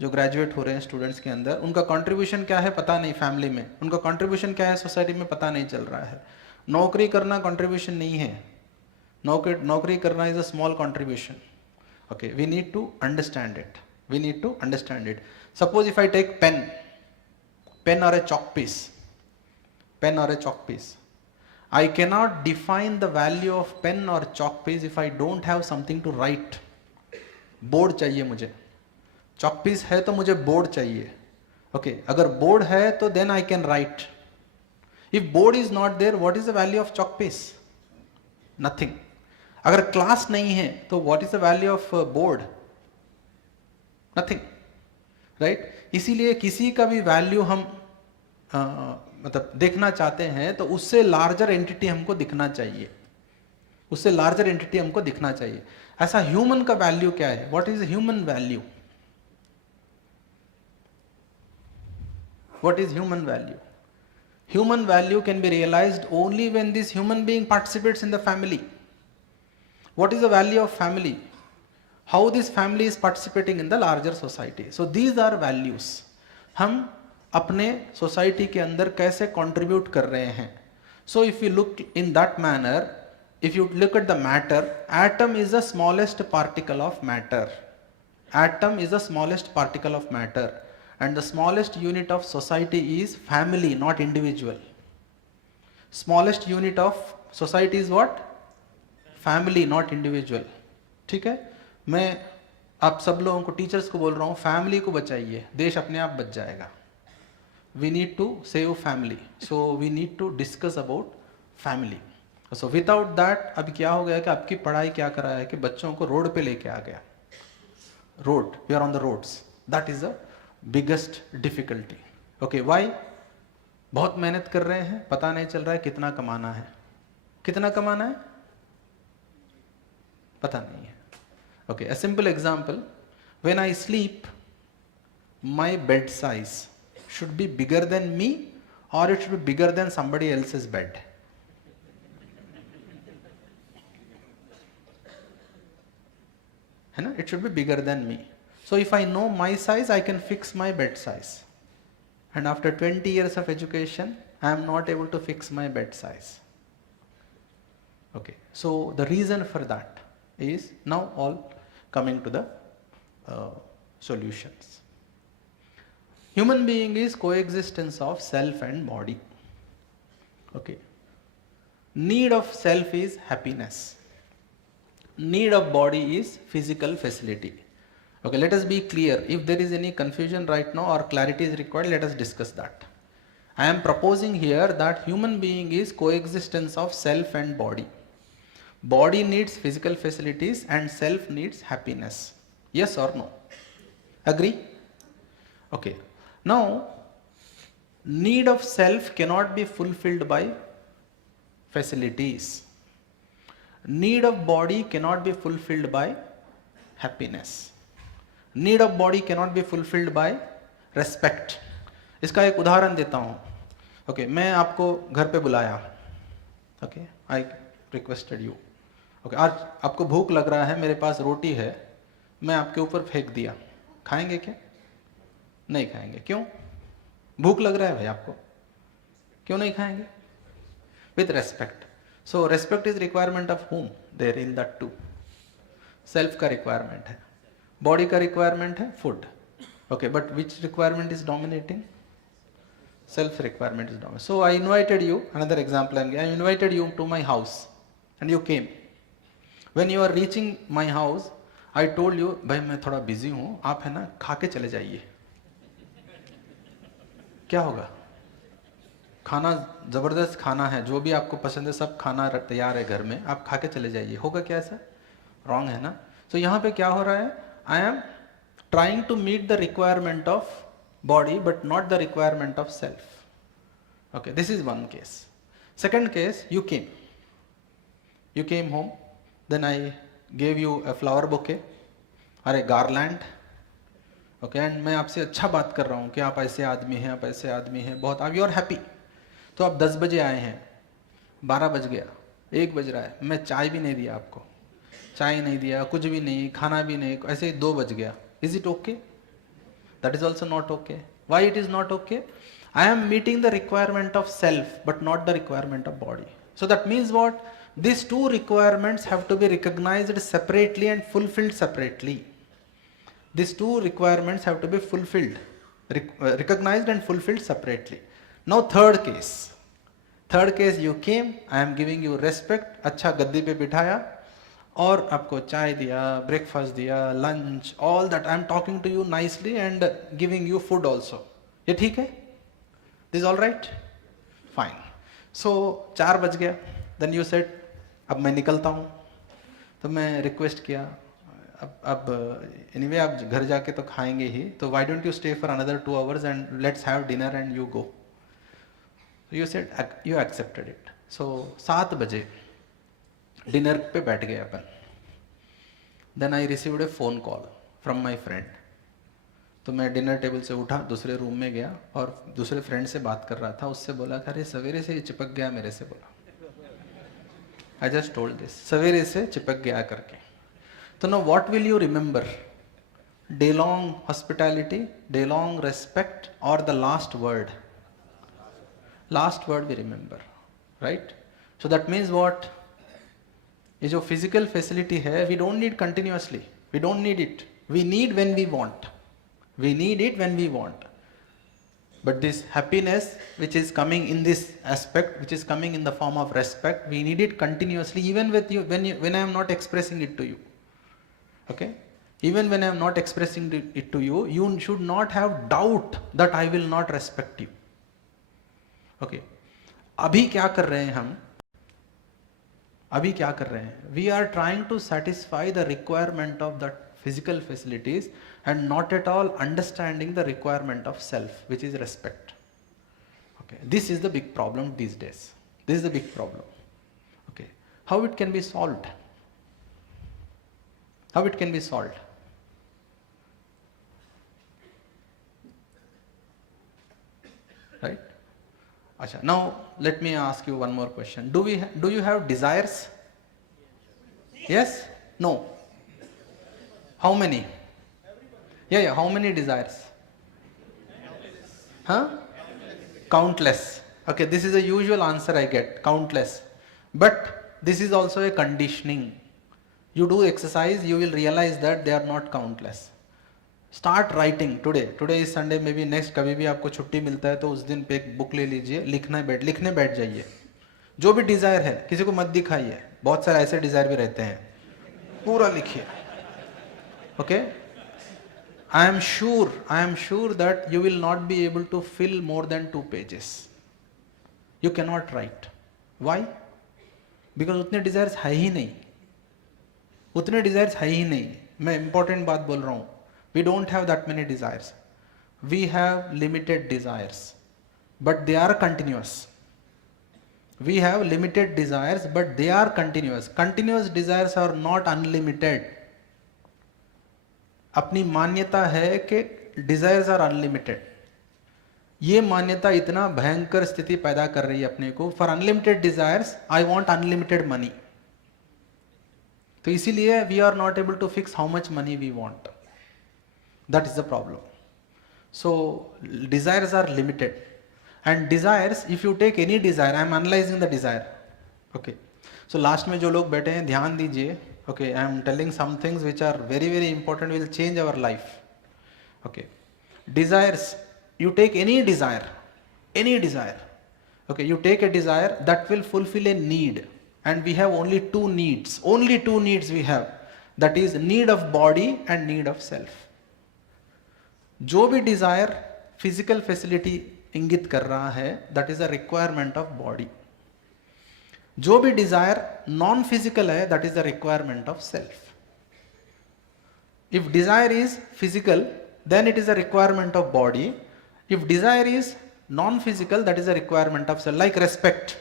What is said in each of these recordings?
जो ग्रेजुएट हो रहे हैं स्टूडेंट्स के अंदर, उनका कंट्रीब्यूशन क्या है पता नहीं, फैमिली में उनका कंट्रीब्यूशन क्या है सोसाइटी में पता नहीं चल रहा है। नौकरी करना कंट्रीब्यूशन नहीं है, नौकरी करना is a small contribution. Okay, we need to understand it, we need to understand it. Suppose if I take pen और a chalk piece, pen or a chalk piece, I cannot define the value of pen or chalk piece if I don't have something to write. Board चाहिए मुझे, chalk piece है तो मुझे board चाहिए। Okay, अगर board है तो then I can write. If board is not there, what is the value of chalk piece? Nothing. अगर क्लास नहीं है तो what is the value of board? Nothing, right? इसीलिए किसी का भी वैल्यू हम मतलब देखना चाहते हैं तो उससे लार्जर एंटिटी हमको दिखना चाहिए, उससे लार्जर एंटिटी हमको दिखना चाहिए। ऐसा ह्यूमन का वैल्यू क्या है? What is human value? What is human value? Human value can be realised only when this human being participates in the family. What is the value of family? How this family is participating in the larger society. So these are values. हम अपने society के अंदर कैसे contribute कर रहे हैं। So if you look in that manner, if you look at the matter, atom is the smallest particle of matter, atom is the smallest particle of matter, and the smallest unit of society is family, not individual. Smallest unit of society is what? Family, not individual. ठीक है, मैं आप सब लोगों को, teachers को बोल रहा हूँ, फैमिली को बचाइए, देश अपने आप बच जाएगा। We need to save family, so we need to discuss about family. So without that, अभी क्या हो गया कि आपकी पढ़ाई क्या कर रहा है कि बच्चों को रोड पे लेके आ गया। Road, we are on the roads. That is the biggest difficulty. Okay, why? बहुत मेहनत कर रहे हैं, पता नहीं चल रहा है कितना कमाना है, कितना कमाना है पता नहीं है। Okay, a simple example, when I sleep, my bed size should be bigger than me or it should be bigger than somebody else's bed? है ना? It should be bigger than me. So if I know my size, I can fix my bed size. And after 20 years of education, I am not able to fix my bed size. Okay, so the reason for that is now all coming to the solutions. Human being is coexistence of self and body. Okay, need of self is happiness, need of body is physical facility. Okay, let us be clear. If there is any confusion right now or clarity is required, let us discuss that. I am proposing here that human being is coexistence of self and body. Body needs physical facilities and self needs happiness. Yes or no? Agree? Okay. Now, need of self cannot be fulfilled by facilities. Need of body cannot be fulfilled by happiness. Need of body cannot be fulfilled by respect. इसका एक उदाहरण देता हूँ। Okay, मैं आपको घर पे बुलाया। Okay, I requested you. Okay, आज आपको भूख लग रहा है, मेरे पास रोटी है, मैं आपके ऊपर फेंक दिया, खाएंगे क्या? नहीं खाएंगे। क्यों? भूख लग रहा है भाई आपको, क्यों नहीं खाएंगे? With respect. So respect is requirement of whom? There in that too. Self का requirement है, body का requirement है food. Okay, but which requirement is dominating? Self requirement is dominating. So I invited you, another example I invited you to my house and you came. When you are reaching my house, I told you, भाई मैं थोड़ा busy हूँ, आप है ना खा के चले जाइए। क्या होगा? खाना जबरदस्त खाना है, जो भी आपको पसंद है सब खाना तैयार है घर में, आप खा के चले जाइए। होगा क्या ऐसा? रॉन्ग है ना? तो यहाँ पे क्या हो रहा है? I am trying to meet the requirement of body but not the requirement of self. Okay, this is one case. Second case, you came home, then I gave you a flower bouquet और a garland. Okay, and मैं आपसे अच्छा बात कर रहा हूँ कि आप ऐसे आदमी हैं, आप ऐसे आदमी हैं, बहुत, आप यू आर हैप्पी। तो आप 10 बजे आए हैं, 12 बज गया, 1 बज रहा है, मैं चाय भी नहीं दिया आपको, चाय नहीं दिया, कुछ भी नहीं, खाना भी नहीं, ऐसे ही 2 बज गया। Is it okay? That is also not okay. Why it is not okay? I am meeting the requirement of self, but not the requirement of body. So that means what? These two requirements have to be recognized separately and fulfilled separately. These two requirements have to be fulfilled, recognized and fulfilled separately. Now third case. Third case, you came, I am giving you respect, अच्छा गद्दी पे बिठाया और आपको चाय दिया, breakfast दिया, lunch, all that I am talking to you nicely and giving you food also. ये ठीक है? This is all right? Fine. So 4 बज गया. Then you said, अब मैं निकलता हूँ. तो मैं रिक्वेस्ट किया, अब anyway आप घर जाके तो खाएंगे ही, तो why don't you stay for another 2 hours and let's have dinner and you go. You said you accepted it. So 7 बजे डिनर पे बैठ गए अपन. Then I received a phone call from my friend. तो मैं डिनर टेबल से उठा, दूसरे room में गया और दूसरे फ्रेंड से बात कर रहा था. उससे बोला अरे सवेरे से चिपक गया मेरे से. बोला I just told this, सवेरे से चिपक गया करके. तो now what will you remember? Day long hospitality, day long respect, or the last word? Last word we remember, right? So that means what? ये जो physical facility है, we don't need continuously. We don't need it. We need when we want. We need it when we want. But this happiness which is coming in this aspect, which is coming in the form of respect, we need it continuously, even with you when I am not expressing it to you. Okay? Even when I am not expressing it to you, you should not have doubt that I will not respect you. Okay. अभी क्या कर रहे हैं हम? अभी क्या कर रहे हैं? We are trying to satisfy the requirement of the physical facilities and not at all understanding the requirement of self, which is respect. Okay. This is the big problem these days. This is the big problem. Okay. How it can be solved? How it can be solved? Right? Achha, now let me ask you one more question. Do you have desires? Yes? No? How many? Yeah, how many desires? Huh? Countless. Okay, this is a usual answer I get, countless. But this is also a conditioning. You do exercise, you will realize that they are not countless. Start writing today. Today is Sunday, maybe next कभी भी आपको छुट्टी मिलता है तो उस दिन पे एक बुक ले लीजिए, लिखने बैठ जाइए. जो भी डिजायर है किसी को मत दिखाइए. बहुत सारे ऐसे डिजायर भी रहते हैं, पूरा लिखिए. Okay? I am sure that you will not be able to fill more than 2 pages. You cannot write. Why? Because उतने desires है ही नहीं. उतने desires है ही नहीं. मैं important बात बोल रहा हूँ. We don't have that many desires. We have limited desires, but they are continuous. We have limited desires, but they are continuous. Continuous desires are not unlimited. अपनी मान्यता है कि डिजायर्स आर अनलिमिटेड. ये मान्यता इतना भयंकर स्थिति पैदा कर रही है अपने को. For unlimited desires I want unlimited money. तो इसीलिए we are not able to fix how much money we want. That is the problem. So desires are limited. And desires, if you take any desire, I am analysing the desire. Okay, so last में जो लोग बैठे हैं ध्यान दीजिए. Okay, I am telling some things which are very, very important, will change our life. Okay, desires, you take any desire. Okay, you take a desire that will fulfill a need, and we have only 2 needs. Only 2 needs we have. That is need of body and need of self. जो भी desire physical facility इंगित कर रहा है, that is a requirement of body. जो भी desire non physical है, that is the requirement of self. If desire is physical, then it is a requirement of body. If desire is non physical, that is a requirement of self. Like respect.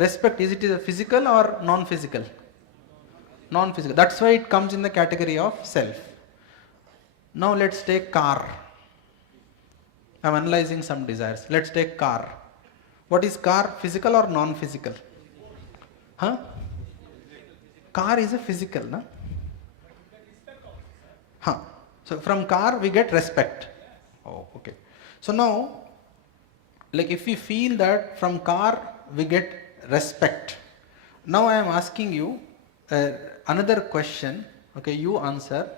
Respect, is it is a physical और non physical? Non physical. That's why it comes in the category of self. Now let's take car. I am analysing some desires. Let's take car. What is car? Physical और non physical? Huh? Car is a physical, na? Huh. So from car we get respect. Oh, okay. So now, like if we feel that from car we get respect, now I am asking you another question. Okay, you answer.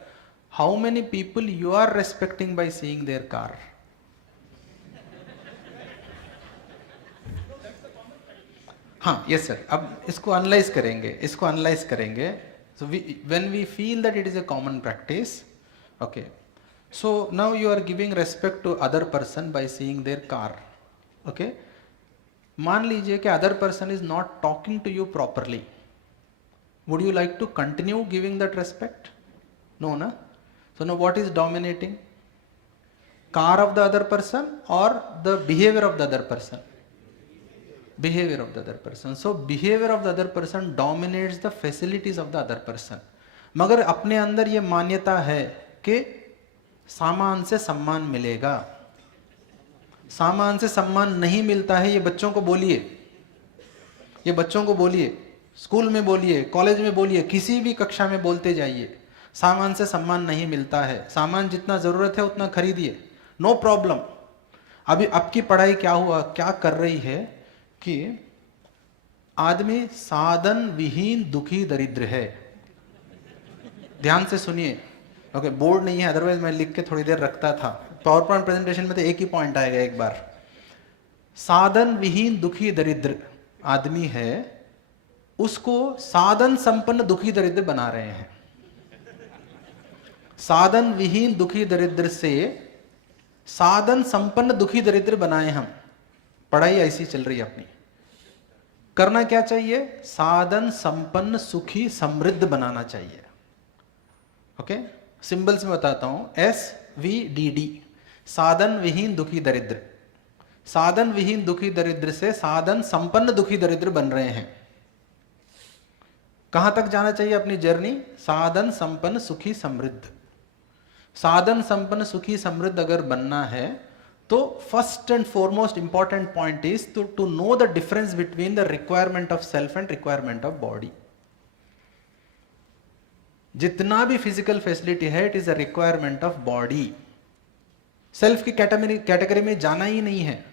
How many people you are respecting by seeing their car? हाँ, yes sir. अब इसको analyze करेंगे. So when we feel that it is a common practice, okay. So now you are giving respect to other person by seeing their car, okay. मान लीजिए कि other person is not talking to you properly. Would you like to continue giving that respect? No, na? So now what is dominating? Car of the other person or the behavior of the other person? Behavior of the other person. So behavior of the other person dominates the facilities of the other person. मगर अपने अंदर ये मान्यता है कि सामान से सम्मान मिलेगा. सामान से सम्मान नहीं मिलता है. ये बच्चों को बोलिए, स्कूल में बोलिए, कॉलेज में बोलिए, किसी भी कक्षा में बोलते जाइए, सामान से सम्मान नहीं मिलता है. सामान जितना जरूरत है उतना खरीदिए, नो प्रॉब्लम. अभी आपकी पढ़ाई क्या कर रही है कि आदमी साधन विहीन दुखी दरिद्र है. ध्यान से सुनिए. ओके, बोर्ड नहीं है, अदरवाइज मैं लिख के थोड़ी देर रखता था. पावर पॉइंट प्रेजेंटेशन में तो एक ही पॉइंट आएगा एक बार. साधन विहीन दुखी दरिद्र आदमी है, उसको साधन संपन्न दुखी दरिद्र बना रहे हैं. साधन विहीन दुखी दरिद्र से साधन संपन्न दुखी दरिद्र बनाए हम. पढ़ाई ऐसी चल रही है अपनी. करना क्या चाहिए? साधन संपन्न सुखी समृद्ध बनाना चाहिए. ओके, सिंबल्स में बताता हूं. SVDD, साधन विहीन दुखी दरिद्र. साधन विहीन दुखी दरिद्र से साधन संपन्न दुखी दरिद्र बन रहे हैं. कहां तक जाना चाहिए अपनी जर्नी? साधन संपन्न सुखी समृद्ध. साधन संपन्न सुखी समृद्ध अगर बनना है तो first and foremost important point is to know the difference between the requirement of self and requirement of body. जितना भी फिजिकल फैसिलिटी है, it is a requirement of body. Self की कैटेगरी में जाना ही नहीं है.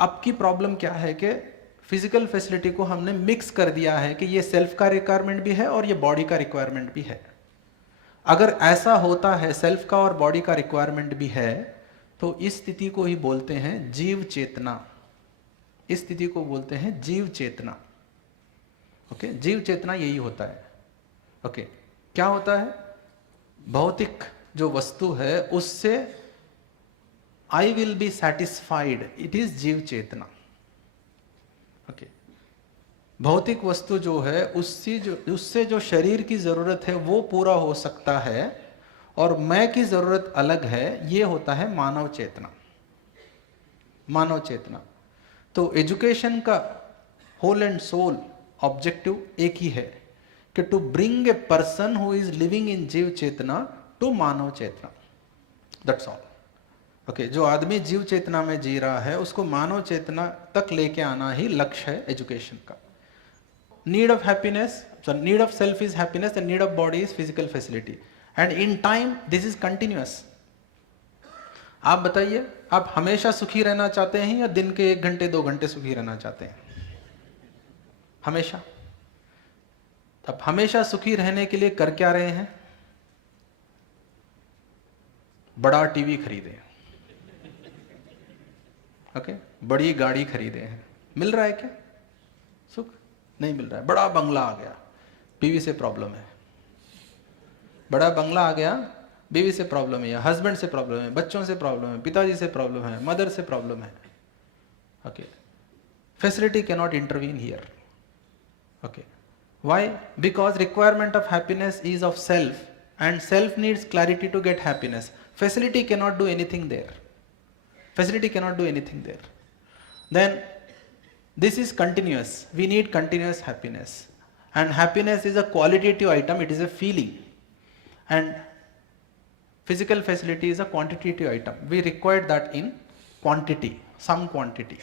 अब की प्रॉब्लम क्या है कि फिजिकल फैसिलिटी को हमने मिक्स कर दिया है कि ये सेल्फ का रिक्वायरमेंट भी है और ये बॉडी का रिक्वायरमेंट भी है. अगर ऐसा होता है, सेल्फ का और बॉडी का रिक्वायरमेंट भी है, तो इस स्थिति को ही बोलते हैं जीव चेतना. इस स्थिति को बोलते हैं जीव चेतना. ओके, जीव चेतना यही होता है. ओके, क्या होता है? भौतिक जो वस्तु है उससे I will be satisfied, it is जीव चेतना. ओके, भौतिक वस्तु जो है उससे जो शरीर की जरूरत है वो पूरा हो सकता है और मैं की जरूरत अलग है. ये होता है मानव चेतना. मानव चेतना. तो एजुकेशन का होल एंड सोल ऑब्जेक्टिव एक ही है कि to bring a person who is living in जीव चेतना टू मानव चेतना. That's all. ओके, जो आदमी जीव चेतना में जी रहा है उसको मानव चेतना तक लेके आना ही लक्ष्य है एजुकेशन का. Need of happiness, so need of self is happiness, the need of body is physical facility, and in time this is continuous. आप बताइए, आप हमेशा सुखी रहना चाहते हैं या दिन के 1 घंटे 2 घंटे सुखी रहना चाहते हैं? हमेशा. अब हमेशा सुखी रहने के लिए कर क्या रहे हैं? बड़ा टीवी खरीदे, ओके, बड़ी गाड़ी खरीदे हैं. मिल रहा है क्या सुख? नहीं मिल रहा है. बड़ा बंगला आ गया, बीवी से प्रॉब्लम है. बड़ा बंगला आ गया, बीवी से प्रॉब्लम है, हस्बैंड से प्रॉब्लम है, बच्चों से प्रॉब्लम है, पिताजी से प्रॉब्लम है, मदर से प्रॉब्लम है. Okay, facility can not intervene here. Okay, why? Because requirement of happiness is of self and self needs clarity to get happiness. Facility can not do anything there. Facility cannot do anything there. Then this is continuous. We need continuous happiness, and happiness is a qualitative item. It is a feeling, and physical facility is a quantitative item. We require that in quantity, some quantity.